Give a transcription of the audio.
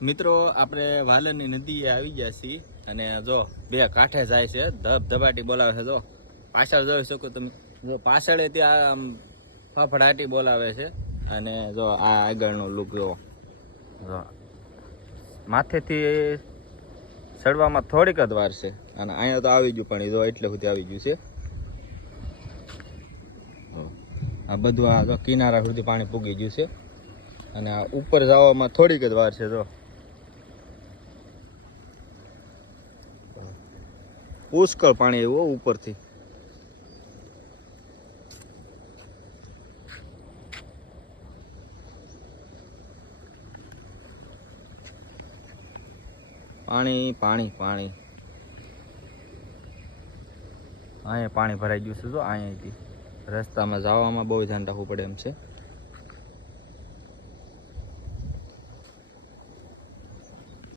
મિત્રો, આપણે વાલનની નદીએ આવી ગયા છીએ અને જો બે કાંઠે જાય છે, ધબ ધબાટી બોલાવે છે, જો પાછળ જોઈ શકો તમે. જો પાછળ ત્યાં આમ ફફડાટી બોલાવે છે અને જો આ આગળનો લુક જો માથેથી ચડવામાં થોડીક જ વાર છે અને અહીંયા તો આવી ગયું પાણી જો એટલે સુધી આવી ગયું છે. આ બધું આ કિનારા સુધી પાણી પૂગી ગયું છે અને ઉપર જવામાં થોડીક જ વાર છે, જો. પુષ્કળ પાણી આવ્યું ઉપરથી. પાણી પાણી પાણી. અહીંયા પાણી ભરાઈ ગયું છે જો, અહીંયાથી. રસ્તામાં જવામાં બહુ ધ્યાન રાખવું પડે એમ છે.